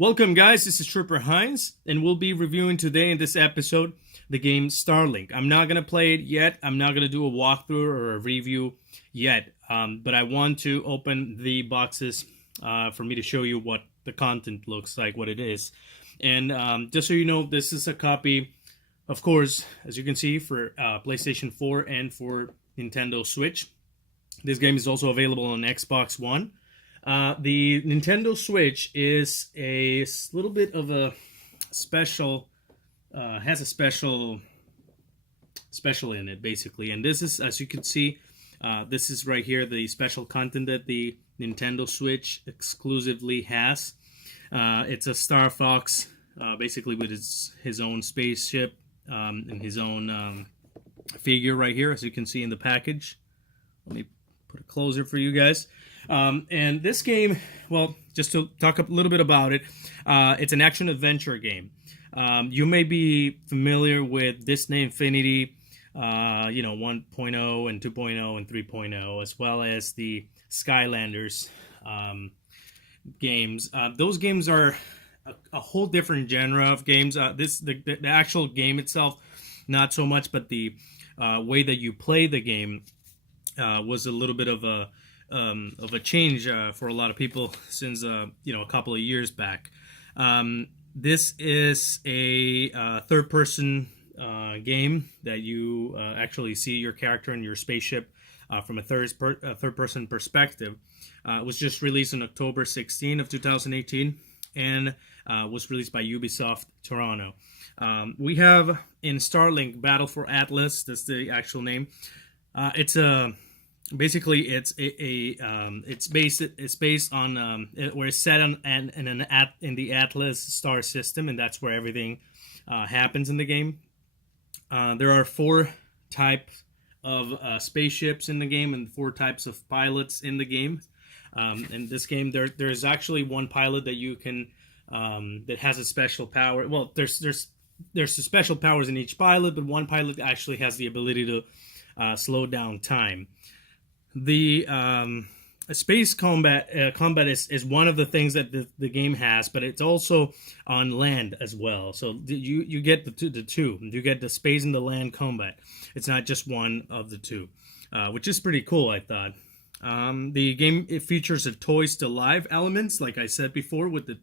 Welcome, guys. This is Trooper Hines, and we'll be reviewing today in this episode the game Starlink. I'm not going to play it yet. I'm not going to do a walkthrough or a review yet, but I want to open the boxes for me to show you what the content looks like, what it is. And just so you know, this is a copy, of course, as you can see, for PlayStation 4 and for Nintendo Switch. This game is also available on Xbox One. The Nintendo Switch is a little bit of a special, has a special in it, basically. And this is, as you can see, this is right here, the special content that the Nintendo Switch exclusively has. It's a Star Fox, basically with his own spaceship and his own figure right here, as you can see in the package. Let me put it closer for you guys. And this game, well, just to talk a little bit about it, it's an action-adventure game. You may be familiar with Disney Infinity, 1.0 and 2.0 and 3.0, as well as the Skylanders games. Those games are a whole different genre of games. The actual game itself, not so much, but the way that you play the game was a little bit of a change for a lot of people since a couple of years back. This is a third-person game that you actually see your character and your spaceship from a third-person perspective. It was just released on October 16 of 2018 and was released by Ubisoft Toronto. We have in Starlink Battle for Atlas. That's the actual name. It's based on where it's set on in the Atlas star system, and that's where everything happens in the game. There are 4 types of spaceships in the game and 4 types of pilots in the game. In this game, there's actually one pilot that you can that has a special power. Well, there's special powers in each pilot, but one pilot actually has the ability to slow down time. The space combat is one of the things that the game has, but it's also on land as well. So you get the two. You get the space and the land combat. It's not just one of the two, which is pretty cool, I thought. The game, it features a toys to live elements, like I said before, with the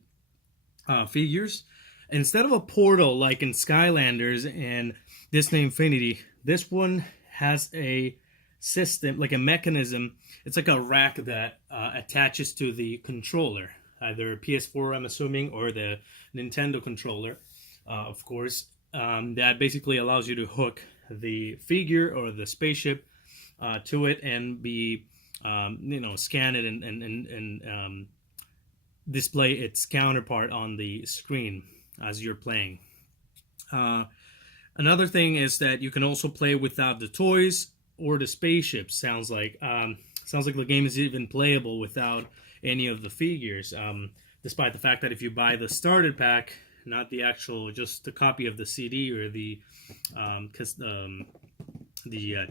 figures. Instead of a portal like in Skylanders and Disney Infinity, this one has a system, like a mechanism. It's like a rack that attaches to the controller, either PS4, I'm assuming, or the Nintendo controller, of course. That basically allows you to hook the figure or the spaceship to it and be, scan it and display its counterpart on the screen as you're playing. Another thing is that you can also play without the toys or the spaceship. Sounds like the game is even playable without any of the figures, despite the fact that if you buy the starter pack, not the actual, just the copy of the CD or the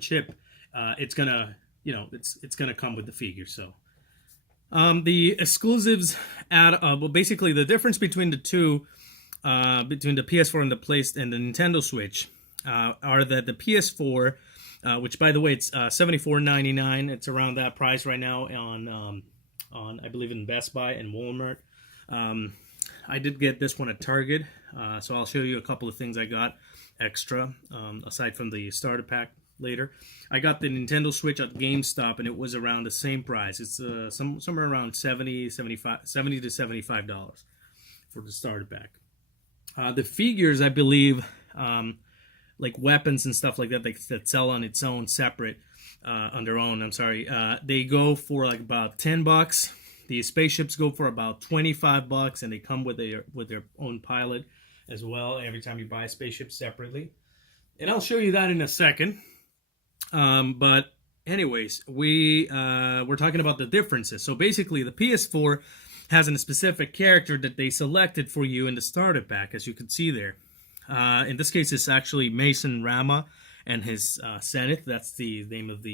chip, it's gonna come with the figure. So the exclusives basically the difference between the two, between the PS4 and the Nintendo Switch, are that the PS4, which, by the way, it's $74.99. It's around that price right now on I believe in Best Buy and Walmart. I did get this one at Target, so I'll show you a couple of things I got extra aside from the starter pack later. I got the Nintendo Switch at GameStop, and it was around the same price. It's somewhere around $70 to $75 for the starter pack. The figures, I believe, like weapons and stuff like that, that sell on its own separate, on their own, they go for like about $10. The spaceships go for about $25, and they come with their own pilot as well every time you buy a spaceship separately. And I'll show you that in a second. But anyways, we're talking about the differences. So basically, the PS4 has a specific character that they selected for you in the starter pack, as you can see there. In this case, it's actually Mason Rama and his Zenith. That's the name of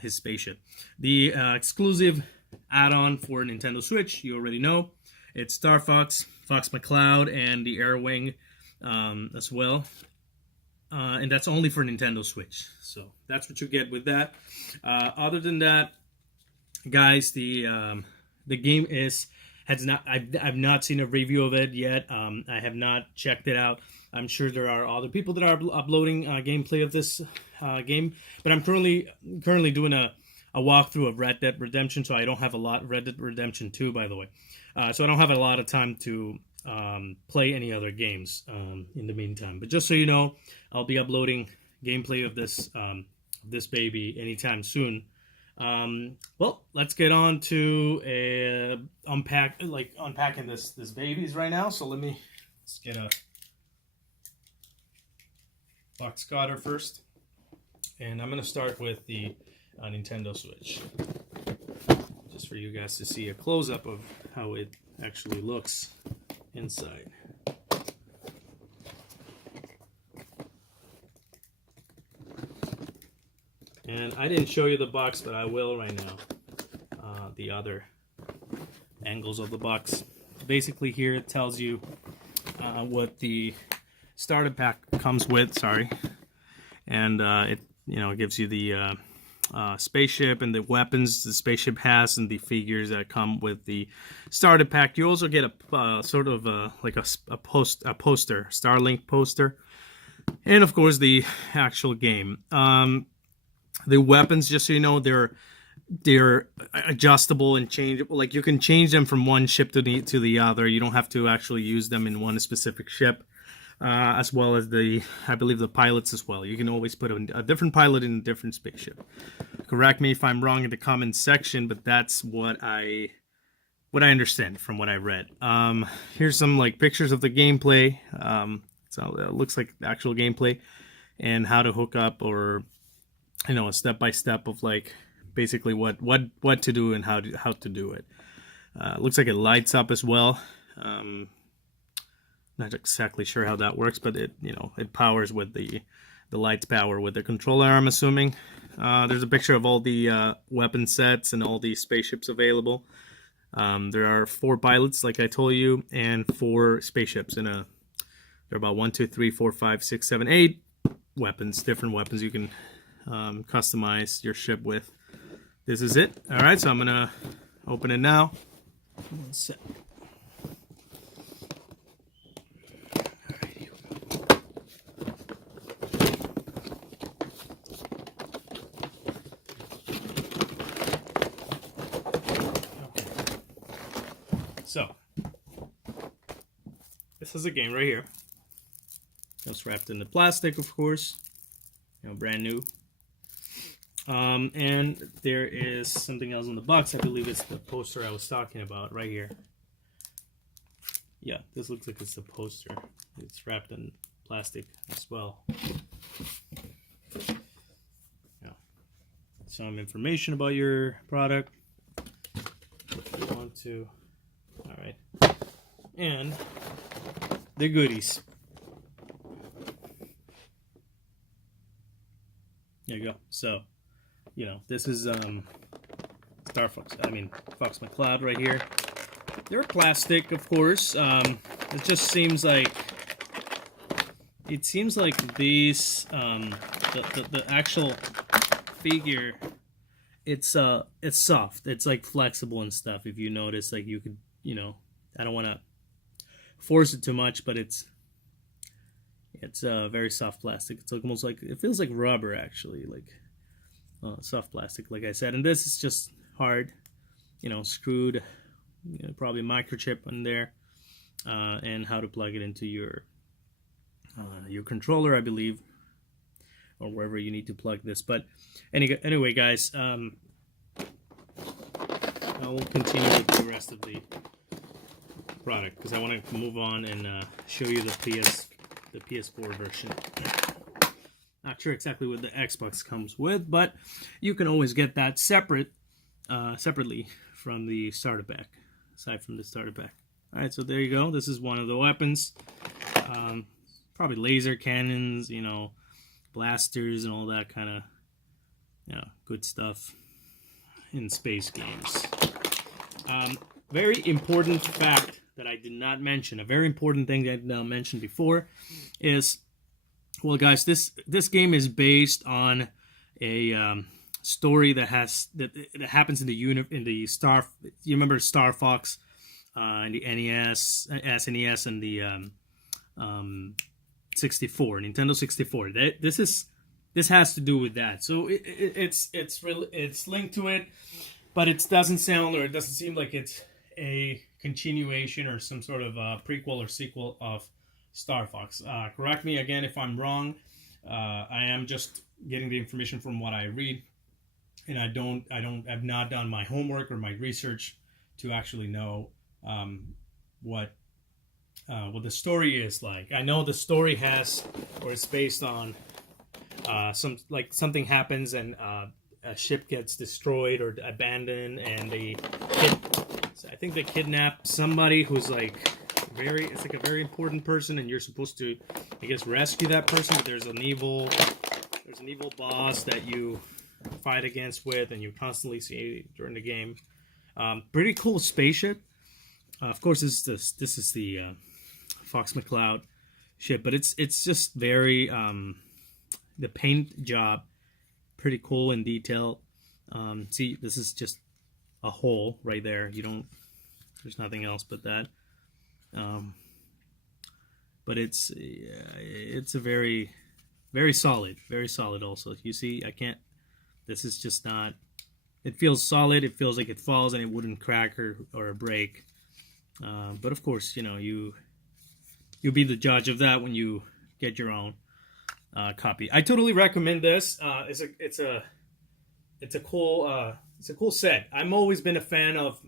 his spaceship. The exclusive add-on for Nintendo Switch, you already know, It's Star Fox, Fox McCloud, and the Air Wing as well. And that's only for Nintendo Switch. So that's what you get with that. Other than that, guys, the game I've not seen a review of it yet. I have not checked it out. I'm sure there are other people that are uploading gameplay of this game, but I'm currently doing a walkthrough of Red Dead Redemption, so I don't have a lot. Red Dead Redemption 2, by the way, so I don't have a lot of time to play any other games in the meantime. But just so you know, I'll be uploading gameplay of this baby anytime soon. Well, let's get on to unpacking this babies right now. So let's get a box cutter first, and I'm gonna start with the Nintendo Switch, just for you guys to see a close-up of how it actually looks inside. And I didn't show you the box, but I will right now. The other angles of the box. Basically, here it tells you what the starter pack comes with. Sorry, and it gives you the spaceship and the weapons the spaceship has, and the figures that come with the starter pack. You also get a sort of like a poster, Starlink poster, and of course the actual game. The weapons, just so you know, they're adjustable and changeable. Like, you can change them from one ship to the other. You don't have to actually use them in one specific ship. As well as I believe the pilots as well. You can always put a different pilot in a different spaceship. Correct me if I'm wrong in the comments section, but that's what I understand from what I read. Here's some pictures of the gameplay. So it looks like actual gameplay and how to hook up, or a step-by-step of basically what to do and how to do it. Looks like it lights up as well. Not exactly sure how that works, but it powers with the lights power with the controller, I'm assuming. There's a picture of all the weapon sets and all the spaceships available. There are 4 pilots, like I told you, and 4 spaceships. There are about 1, 2, 3, 4, 5, 6, 7, 8 weapons, different weapons you can customize your ship with. This is it. All right, so I'm gonna open it now. One sec. So, this is a game right here. It's wrapped in the plastic, of course. Brand new. And there is something else in the box. I believe it's the poster I was talking about right here. Yeah, this looks like it's the poster. It's wrapped in plastic as well. Yeah. Some information about your product, if you want to. All right. And the goodies. There you go. So, this is Fox McCloud right here. They're plastic, of course. It just seems like these the actual figure, it's soft. It's flexible and stuff. If you notice, you could, I don't want to force it too much, but it's very soft plastic. It's almost it feels like rubber, actually, soft plastic, like I said. And this is just hard, screwed, probably microchip in there, and how to plug it into your controller, I believe, or wherever you need to plug this. But anyway, guys, I will continue with the rest of the product because I want to move on and show you the PS4 version. Not sure exactly what the Xbox comes with, but you can always get that separately from the starter pack. Aside from the starter pack. All right, so there you go. This is one of the weapons. Probably laser cannons, blasters, and all that kind of, good stuff in space games. Very important fact that I did not mention, a very important thing that I did not mention before, is, well, guys, this game is based on a story that happens in the Star. You remember Star Fox, and the NES, SNES, and the 64, Nintendo 64. This has to do with that. So it's linked to it, but it doesn't seem like it's a continuation or some sort of prequel or sequel of Star Fox. Correct me again if I'm wrong. I am just getting the information from what I read, and I've not done my homework or my research to actually know what the story is like. I know the story it's based on something happens and a ship gets destroyed or abandoned, and I think they kidnap somebody who's like a very important person, and you're supposed to, I guess, rescue that person. But there's an evil boss that you fight against and you constantly see during the game. Pretty cool spaceship. Of course, this is the Fox McCloud ship, but it's just very the paint job pretty cool in detail. See, this is just a hole right there. There's nothing else but that. But it's a very, very solid also. You see, this is just not, it feels solid. It feels like it falls and it wouldn't crack or break. But of course, you'll be the judge of that when you get your own copy. I totally recommend this. It's a cool set. I've always been a fan of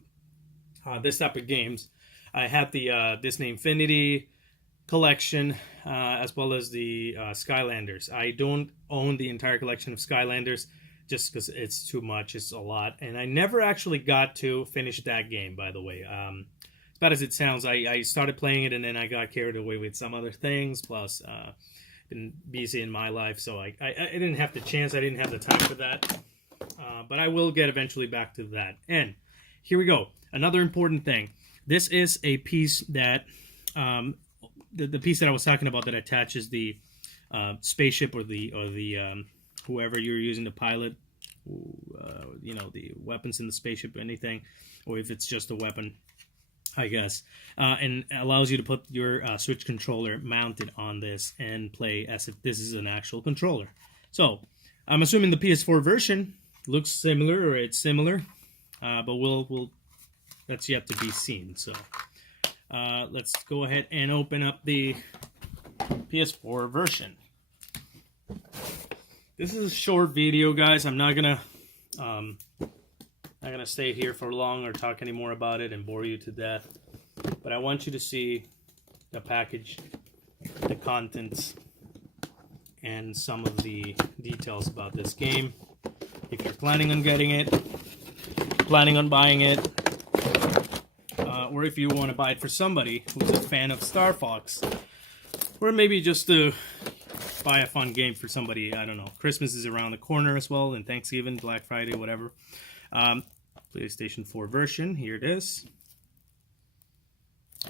this type of games. I have the Disney Infinity collection as well as the Skylanders. I don't own the entire collection of Skylanders just because it's too much. It's a lot, and I never actually got to finish that game. By the way, as bad as it sounds, I started playing it and then I got carried away with some other things. Plus, been busy in my life, so I didn't have the chance. I didn't have the time for that. But I will get eventually back to that. And here we go. Another important thing. This is a piece that the piece that I was talking about that attaches the spaceship or the whoever you're using to pilot, the weapons in the spaceship, anything, or if it's just a weapon, I guess, and allows you to put your Switch controller mounted on this and play as if this is an actual controller. So I'm assuming the PS4 version looks similar, or it's similar, but we'll that's yet to be seen. So let's go ahead and open up the PS4 version. This is a short video, guys. I'm not gonna stay here for long or talk any more about it and bore you to death. But I want you to see the package, the contents, and some of the details about this game. If you're planning on getting it, planning on buying it, or if you want to buy it for somebody who's a fan of Star Fox, or maybe just to buy a fun game for somebody, I don't know. Christmas is around the corner as well, and Thanksgiving, Black Friday, whatever. PlayStation 4 version, here it is.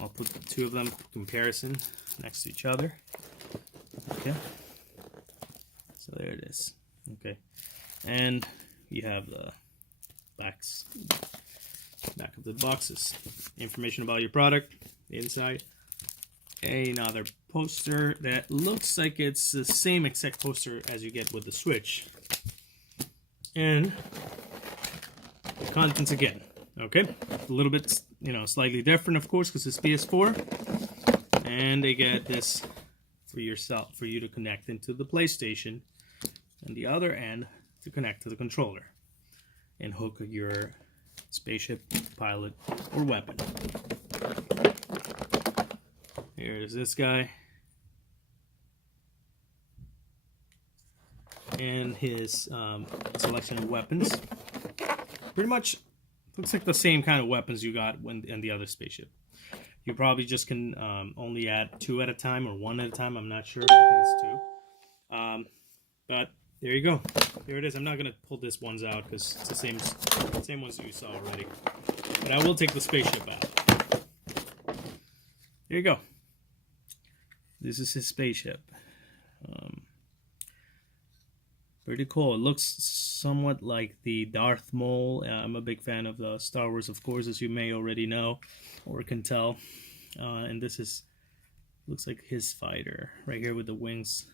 I'll put the two of them for comparison next to each other. Okay. So there it is. Okay. And you have the back of the boxes. Information about your product, the inside. Another poster that looks like it's the same exact poster as you get with the Switch. And the contents again. Okay, a little bit, slightly different, of course, because it's PS4. And they get this for you to connect into the PlayStation, and the other end to connect to the controller and hook your spaceship, pilot, or weapon. Here's this guy and his selection of weapons. Pretty much looks like the same kind of weapons you got in the other spaceship. You probably just can only add 2 at a time or 1 at a time. I'm not sure. I think it's 2. But there you go. There it is. I'm not going to pull this ones out because it's the same ones that you saw already. But I will take the spaceship out. you go. This is his spaceship. Pretty cool. It looks somewhat like the Darth Maul. I'm a big fan of Star Wars, of course, as you may already know or can tell. And this looks like his fighter right here with the wings,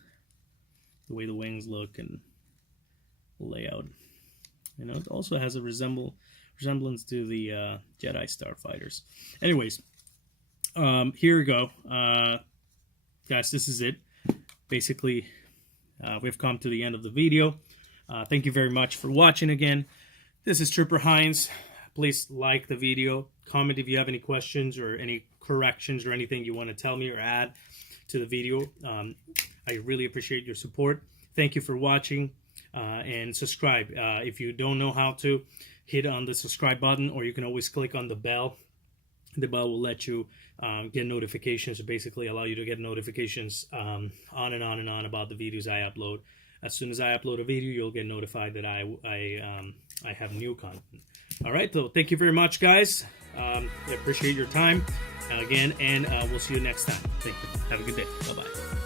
the way the wings look and layout. You know, it also has a resemblance to the Jedi Starfighters. Anyways, here we go, guys. This is it. Basically, we've come to the end of the video. Thank you very much for watching again. This is Trooper Heinz. Please like the video, comment if you have any questions or any corrections or anything you want to tell me or add to the video. I really appreciate your support. Thank you for watching, and subscribe. If you don't know how to, hit on the subscribe button, or you can always click on the bell. The bell will let you get notifications, or basically allow you to get notifications on and on and on about the videos I upload. As soon as I upload a video, you'll get notified that I have new content. All right, so thank you very much, guys. I appreciate your time again, and we'll see you next time. Thank you. Have a good day. Bye-bye.